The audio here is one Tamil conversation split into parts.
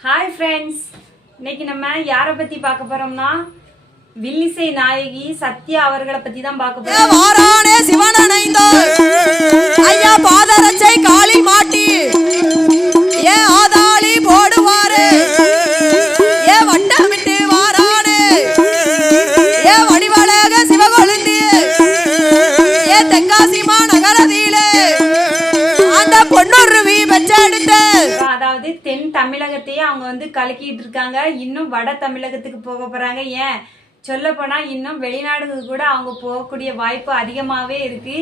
ஹாய் ஃப்ரெண்ட்ஸ் இன்னைக்கு நம்ம யாரை பத்தி பார்க்க போறோம்னா வில்லிசை நாயகி சத்யா அவர்களை பத்தி தான் பார்க்க போறோம். வாரானே அணைந்தார் ஐயா பாதரச்சை காளி மாட்டி. தமிழகத்தையே அவங்க வந்து கலக்கிட்டு இருக்காங்க. இன்னும் வட தமிழகத்துக்கு போக போறாங்க. ஏன்? சொல்ல போனா இன்னும் வெளிநாடுக்கு கூட அவங்க போகக்கூடிய வாய்ப்பு அதிகமாவே இருக்கு.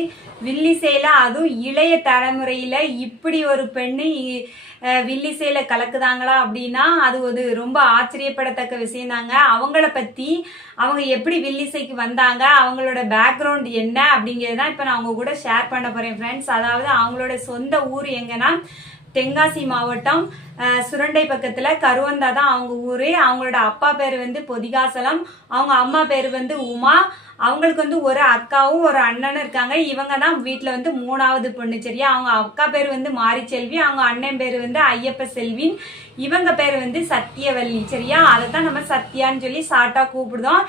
வில்லிசையில அதுவும் இளைய தலைமுறையில இப்படி ஒரு பெண்ணு இ- வில்லிசையில கலக்குதாங்களா அப்படின்னா அது ஒரு ரொம்ப ஆச்சரியப்படத்தக்க விஷயந்தாங்க அவங்கள பத்தி அவங்க எப்படி வில்லிசைக்கு வந்தாங்க அவங்களோட பேக்ரவுண்ட் என்ன அப்படிங்கிறது தான் இப்போ நான் அவங்க கூட ஷேர் பண்ண போறேன் ஃப்ரெண்ட்ஸ் அதாவது அவங்களோட சொந்த ஊர் எங்கன்னா தென்காசி மாவட்டம் சுரண்டை பக்கத்துல கருவந்தா தான் அவங்க ஊரு. அவங்களோட அப்பா பேர் வந்து பொதிகாசலம். அவங்க அம்மா பேர் வந்து உமா. அவங்களுக்கு வந்து ஒரு அக்காவும் ஒரு அண்ணனும் இருக்காங்க. இவங்க தான் வீட்டில் வந்து மூணாவது பொண்ணு சரியா அவங்க அக்கா பேர் வந்து மாரிச்செல்வி. அவங்க அண்ணன் பேர் வந்து ஐயப்ப செல்வின். இவங்க பேர் வந்து சத்தியவல்லி சரியா? அதை தான் நம்ம சத்யான்னு சொல்லி சாட்டாக கூப்பிடுதோம்.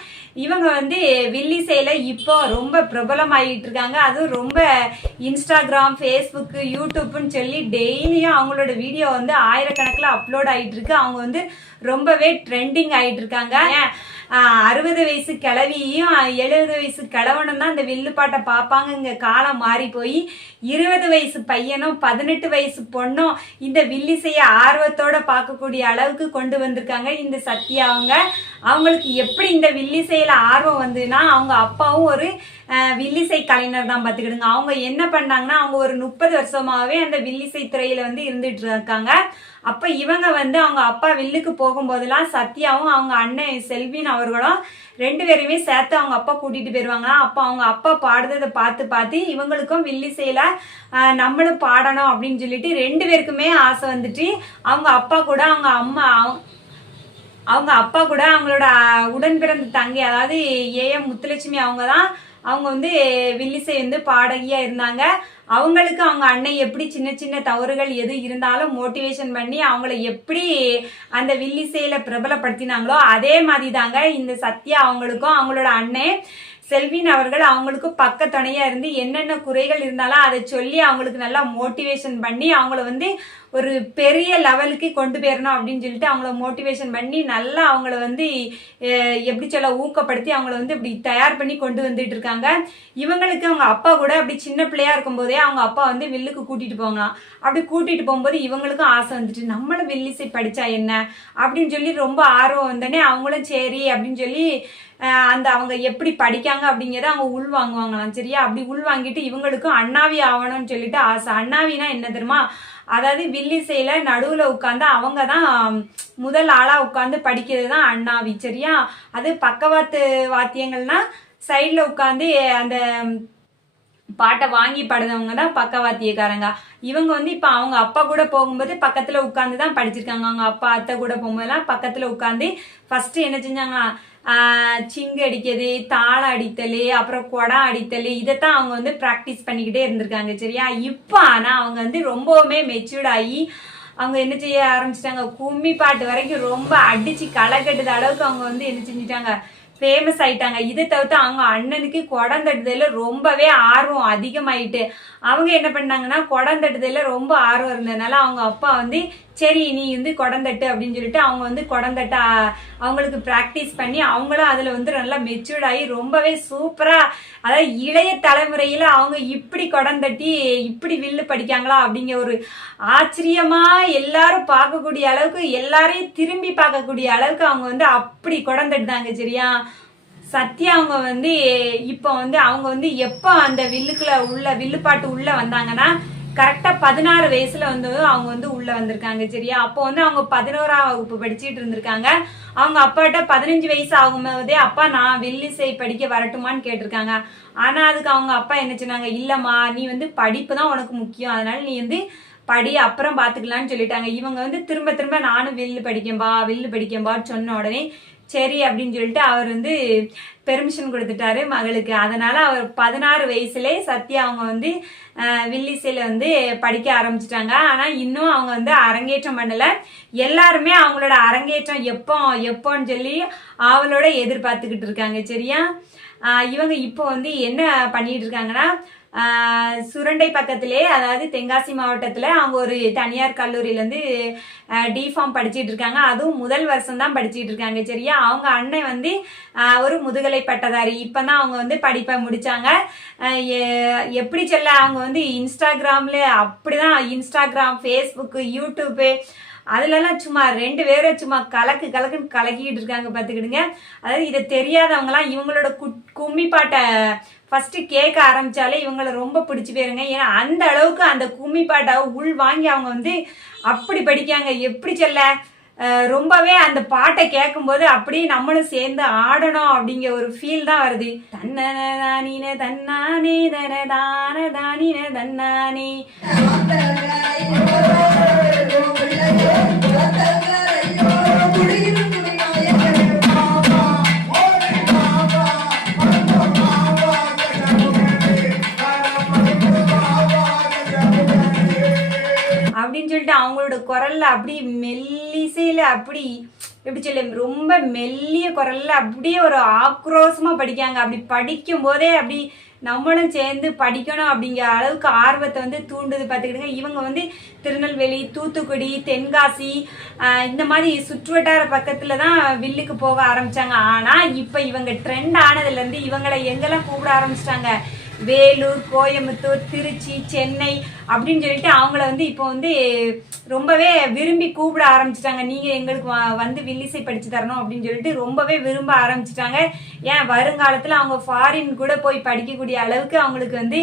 இவங்க வந்து வில்லிசையில் இப்போ ரொம்ப பிரபலமாயிட்டு இருக்காங்க. அதுவும் ரொம்ப இன்ஸ்டாகிராம் ஃபேஸ்புக்கு யூடியூப்னு சொல்லி டெய்லியும் அவங்களோட வீடியோ வந்து ஆயிரக்கணக்கில் அப்லோட் ஆகிட்டு இருக்கு. அவங்க வந்து ரொம்பவே ட்ரெண்டிங் ஆகிட்டு இருக்காங்க. அறுபது வயசு கிழவியும் எழுபது வயசு கிழவனும் தான் இந்த வில்லுப்பாட்டை பார்ப்பாங்க இங்கே காலம் மாறி போய் இருபது வயசு பையனும் பதினெட்டு வயசு பொண்ணும் இந்த வில்லிசைய ஆர்வத்தோட பார்க்கக்கூடிய அளவுக்கு கொண்டு வந்திருக்காங்க. இந்த சத்யா அவங்க. அவங்களுக்கு எப்படி இந்த வில்லிசையில ஆர்வம் வந்ததுன்னா அவங்க அப்பாவும் ஒரு வில்லிசை கலைஞர் தான் பார்த்துக்கிடுங்க. அவங்க என்ன பண்ணாங்கன்னா அவங்க ஒரு முப்பது வருஷமாகவே அந்த வில்லிசை துறையில் வந்து இருந்துட்டு இருக்காங்க. அப்போ இவங்க வந்து அவங்க அப்பா வில்லுக்கு போகும்போதெல்லாம் சத்யாவும் அவங்க அண்ணன் செல்வின் அவர்களும் ரெண்டு பேருமே சேர்த்து அவங்க அப்பா கூட்டிகிட்டு போயிடுவாங்களாம் அப்போ அவங்க அப்பா பாடுறதை பார்த்து பார்த்து இவங்களுக்கும் வில்லிசையில் நம்மளும் பாடணும் அப்படின்னு சொல்லிட்டு ரெண்டு பேருக்குமே ஆசை வந்துட்டு அவங்க அப்பா கூட அவங்க அம்மா அவங்க அப்பா கூட அவங்களோட உடன் பிறந்த தங்கை அதாவது ஏஎம் முத்துலட்சுமி அவங்க தான் அவங்க வந்து வில்லிசை வந்து பாடகியா இருந்தாங்க. அவங்களுக்கு அவங்க அண்ணன் எப்படி சின்ன சின்ன தவறுகள் எது இருந்தாலும் மோட்டிவேஷன் பண்ணி அவங்கள எப்படி அந்த வில்லிசையில பிரபலப்படுத்தினாங்களோ அதே மாதிரி தாங்க இந்த சத்யா அவங்களுக்கும் அவங்களோட அன்னை செல்வின் அவர்கள் அவங்களுக்கு பக்க துணையா இருந்து என்னென்ன குறைகள் இருந்தாலும் அதை சொல்லி அவங்களுக்கு நல்லா மோட்டிவேஷன் பண்ணி அவங்கள வந்து ஒரு பெரிய லெவலுக்கு கொண்டு போயிடணும் அப்படின்னு சொல்லிட்டு அவங்கள மோட்டிவேஷன் பண்ணி நல்லா அவங்கள வந்து எப்படி சொல்ல ஊக்கப்படுத்தி அவங்கள வந்து இப்படி தயார் பண்ணி கொண்டு வந்துட்டு இருக்காங்க. இவங்களுக்கு அவங்க அப்பா கூட அப்படி சின்ன பிள்ளையா இருக்கும்போதே அவங்க அப்பா வந்து வில்லுக்கு கூட்டிட்டு போங்களாம் அப்படி கூட்டிட்டு போகும்போது இவங்களுக்கும் ஆசை வந்துட்டு நம்மளும் வில்லிசை படிச்சா என்ன? அப்படின்னு சொல்லி ரொம்ப ஆர்வம் வந்தோடனே அவங்களும் சரி அப்படின்னு சொல்லி அந்த அவங்க எப்படி படிக்காங்க அப்படிங்கிறத அவங்க உள் வாங்குவாங்களாம் சரியா? அப்படி உள் வாங்கிட்டு இவங்களுக்கும் அண்ணாவி ஆகணும்னு சொல்லிட்டு ஆசை. அண்ணாவினா என்ன தெரியுமா? அதாவது வில்லிசையில நடுவுல உட்காந்து அவங்க தான் முதல் ஆளா உட்காந்து படிக்கிறது தான் அண்ணாவி சரியா? அது பக்கவாத்து வாத்தியங்கள்னா சைட்ல உட்காந்து அந்த பாட்டை வாங்கி பாடுறவங்க தான் பக்கவாத்தியக்காரங்க. இவங்க வந்து இப்போ அவங்க அப்பா கூட போகும்போது பக்கத்தில் உட்காந்து தான் படிச்சிருக்காங்க. அவங்க அப்பா அத்தை கூட போகும்போதெல்லாம் பக்கத்தில் உட்காந்து ஃபஸ்ட்டு என்ன செஞ்சாங்க சிங்கு அடிக்கிறது தாளம் அடித்தல் அப்புறம் குடம் அடித்தல் இதைத்தான் அவங்க வந்து ப்ராக்டிஸ் பண்ணிக்கிட்டே இருந்திருக்காங்க சரியா? இப்போ ஆனால் அவங்க வந்து ரொம்பவுமே மெச்சூர்ட் ஆகி அவங்க என்ன செய்ய ஆரம்பிச்சிட்டாங்க? கும்மி பாட்டு வரைக்கும் ரொம்ப அடிச்சு களை கட்டுத அளவுக்கு அவங்க வந்து என்ன செஞ்சிட்டாங்க? ஃபேமஸ் ஆயிட்டாங்க. இதை தவிர்த்து அவங்க அண்ணனுக்கு குடம் தட்டுதல ரொம்பவே ஆர்வம் அதிகமாயிட்டு அவங்க என்ன பண்ணாங்கன்னா குடம் தட்டுதல ரொம்ப ஆர்வம் இருந்ததுனால அவங்க அப்பா வந்து சரி நீ வந்து குடந்தட்டு அப்படின்னு சொல்லிட்டு அவங்க வந்து குடந்தட்டா அவங்களுக்கு ப்ராக்டிஸ் பண்ணி அவங்களும் அதில் வந்து நல்லா மெச்சூர்ட் ஆகி ரொம்பவே சூப்பராக அதாவது இளைய தலைமுறையில் அவங்க இப்படி குடந்தட்டி இப்படி வில்லு படிக்காங்களா அப்படிங்கிற ஒரு ஆச்சரியமாக எல்லாரும் பார்க்கக்கூடிய அளவுக்கு எல்லாரையும் திரும்பி பார்க்கக்கூடிய அளவுக்கு அவங்க வந்து அப்படி குடந்தட்டுதாங்க சரியா? சத்யா அவங்க வந்து இப்போ வந்து அவங்க வந்து எப்போ அந்த வில்லுக்குள்ள உள்ள வில்லுப்பாட்டு உள்ளே வந்தாங்கன்னா கரெக்டா பதினாறு வயசுல வந்து அவங்க வந்து உள்ள வந்திருக்காங்க சரியா? அப்போ வந்து அவங்க பதினோராம் வகுப்பு படிச்சுட்டு இருந்திருக்காங்க. அவங்க அப்பாட்ட பதினஞ்சு வயசு ஆகும்போதே அப்பா நான் வில்லிசை படிக்க வரட்டுமான்னு கேட்டிருக்காங்க. ஆனா அதுக்கு அவங்க அப்பா என்ன சொன்னாங்க? இல்லம்மா நீ வந்து படிப்பு தான் உனக்கு முக்கியம். அதனால நீ வந்து படி அப்புறம் பாத்துக்கலாம்னு சொல்லிட்டாங்க. இவங்க வந்து திரும்ப திரும்ப நானும் வில்லு படிக்கம்பா வில்லு படிக்கம்பான்னு சொன்ன உடனே சரி அப்படின்னு சொல்லிட்டு அவர் வந்து பெர்மிஷன் கொடுத்துட்டாரு மகளுக்கு. அதனால அவர் பதினாறு வயசுலே சத்யா அவங்க வந்து வில்லிசையில் வந்து படிக்க ஆரம்பிச்சிட்டாங்க. ஆனால் இன்னும் அவங்க வந்து அரங்கேற்றம் பண்ணலை. எல்லாருமே அவங்களோட அரங்கேற்றம் எப்போ எப்போன்னு சொல்லி அவளோட எதிர்பார்த்துக்கிட்டு இருக்காங்க. சரியா? இவங்க இப்போ வந்து என்ன பண்ணிட்டு இருக்காங்கன்னா சுரண்டை பக்கத்திலே அதாவது தென்காசி மாவட்டத்தில் அவங்க ஒரு தனியார் கல்லூரியிலேருந்து டிஃபார்ம் படிச்சுட்டு இருக்காங்க. அதுவும் முதல் வருஷம் தான் படிச்சுட்டு இருக்காங்க சரியா? அவங்க அண்ணன் வந்து ஒரு முதுகலை பட்டதாரி. இப்போ தான் அவங்க வந்து படிப்பை முடிச்சாங்க. எப்படி சொல்ல? அவங்க வந்து இன்ஸ்டாகிராமில் அப்படிதான் இன்ஸ்டாகிராம் ஃபேஸ்புக்கு யூடியூப்பு அதுலலாம் சும்மா ரெண்டு பேரும் சும்மா கலக்கு கலக்குன்னு கலக்கிட்டு இருக்காங்க பார்த்துக்கிடுங்க அதாவது இதை தெரியாதவங்களாம் இவங்களோட கு கும்மி பாட்டை ஃபஸ்ட்டு கேட்க ஆரம்பித்தாலே இவங்களை ரொம்ப பிடிச்சி போயிருங்க. ஏன்னா அந்த அளவுக்கு அந்த கும்மி பாட்டை உள் வாங்கி அவங்க வந்து அப்படி படிக்காங்க எப்படி சொல்ல? ரொம்பவே அந்த பாட்டை கேட்கும்போது அப்படியே நம்மளும் சேர்ந்து ஆடணும் அப்படிங்கிற ஒரு ஃபீல் தான் வருது. தன்னதானின தன்னானே தன தான தானின தன்னானே. அப்படி மெல்லிசையில அப்படி எப்படி சொல்ல ரொம்ப மெல்லிய குரல்ல அப்படியே ஒரு ஆக்ரோஷமா படிக்காங்க அப்படி படிக்கும் போதே அப்படி நம்மளும் சேர்ந்து படிக்கணும் அப்படிங்கிற அளவுக்கு ஆர்வத்தை வந்து தூண்டுது பார்த்துக்கிடுங்க. இவங்க வந்து திருநெல்வேலி தூத்துக்குடி தென்காசி இந்த மாதிரி சுற்றுவட்டார பக்கத்துல தான் வில்லுக்கு போக ஆரம்பிச்சாங்க. ஆனா இப்ப இவங்க ட்ரெண்ட் ஆனதுலேருந்து இவங்களை எங்கெல்லாம் கூப்பிட ஆரம்பிச்சிட்டாங்க? வேலூர் கோயம்புத்தூர் திருச்சி சென்னை அப்படின்னு சொல்லிட்டு அவங்கள வந்து இப்போ வந்து ரொம்பவே விரும்பி கூப்பிட ஆரம்பிச்சிட்டாங்க. நீங்க எங்களுக்கு வ- வந்து வில்லிசை படிச்சு தரணும் அப்படின்னு சொல்லிட்டு ரொம்பவே விரும்ப ஆரம்பிச்சிட்டாங்க. ஏன் வருங்காலத்துல அவங்க ஃபாரின் கூட போய் படிக்கக்கூடிய அளவுக்கு அவங்களுக்கு வந்து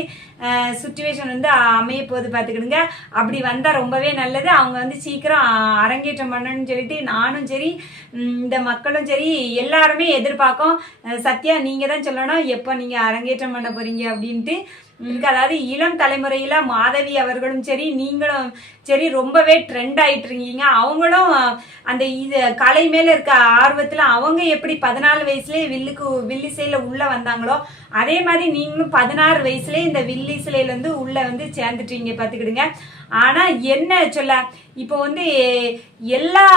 சுச்சுவேஷன் வந்து அமைய போது பார்த்துக்கிடுங்க அப்படி வந்தா ரொம்பவே நல்லது. அவங்க வந்து சீக்கிரம் அரங்கேற்றம் பண்ணணும்னு சொல்லிட்டு நானும் சரி இந்த மக்களும் சரி எல்லாருமே எதிர்பார்க்கும். சத்யா நீங்க தான் சொல்லணும். எப்போ நீங்க அரங்கேற்றம் பண்ண போறீங்க அப்படின்ட்டு அதாவது இளம் தலைமுறையில மாதவி அவர்களும் சரி நீங்களும் சரி ரொம்பவே ட்ரெண்ட் ஆயிட்டு இருக்கீங்க. அவங்களும் அந்த இது கலை மேல இருக்க ஆர்வத்துல அவங்க எப்படி பதினாலு வயசுலயே வில்லுக்கு வில்லிசையில உள்ள வந்தாங்களோ அதே மாதிரி நீங்களும் பதினாறு வயசுலயே இந்த வில்லிசையில இருந்து உள்ள வந்து சேர்ந்துட்டீங்க பாத்துக்கிடுங்க. ஆனா என்ன சொல்ல இப்போ வந்து எல்லா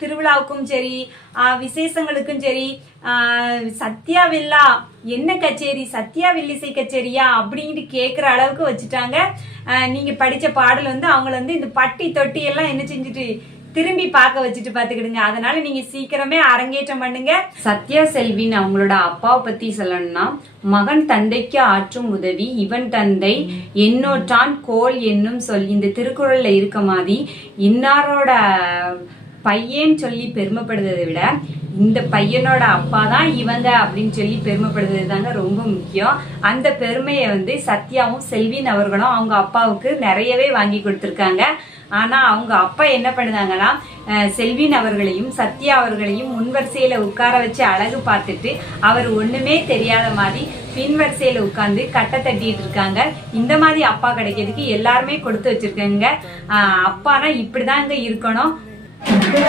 திருவிழாவுக்கும் சரி விசேஷங்களுக்கும் சரி சத்யாவில்லா சத்யா வில்லா என்ன கச்சேரி? சத்யா வில்லிசை கச்சேரியா? அப்படின்ட்டு கேட்குற அளவுக்கு வச்சுட்டாங்க. நீங்கள் படித்த பாடல் வந்து அவங்கள வந்து இந்த பட்டி தொட்டி எல்லாம் என்ன செஞ்சுட்டு திரும்பி பார்க்க வச்சுட்டு பார்த்துக்கிடுங்க. அதனால நீங்க சீக்கிரமே அரங்கேற்றம் பண்ணுங்க. சத்யா செல்வின் அவங்களோட அப்பாவை பத்தி சொல்லணும்னா மகன் தந்தைக்கு ஆற்றும் உதவி இவன் தந்தை என்னோற்றான் கோல் என்னும் சொல் இந்த திருக்குறள்ல இருக்க மாதிரி இன்னாரோட பையன் சொல்லி பெருமைப்படுறதை விட இந்த பையனோட அப்பா தான் இவங்க அப்படின்னு சொல்லி பெருமைப்படுறது தாங்க ரொம்ப முக்கியம். அந்த பெருமையை வந்து சத்யாவும் செல்வின் அவர்களும் அவங்க அப்பாவுக்கு நிறையவே வாங்கி கொடுத்துருக்காங்க. ஆனா அவங்க அப்பா என்ன பண்ணுதாங்கன்னா செல்வின் அவர்களையும் சத்யா அவர்களையும் முன்வரிசையில உட்கார வச்சு அழகு பார்த்துட்டு அவர் ஒண்ணுமே தெரியாத மாதிரி பின்வரிசையில் உட்காந்து கட்டை தட்டிட்டு இருக்காங்க. இந்த மாதிரி அப்பா கிடைக்கிறதுக்கு எல்லாருமே கொடுத்து வச்சிருக்காங்க. அப்பானா இப்படிதாங்க இருக்கணும். Yeah.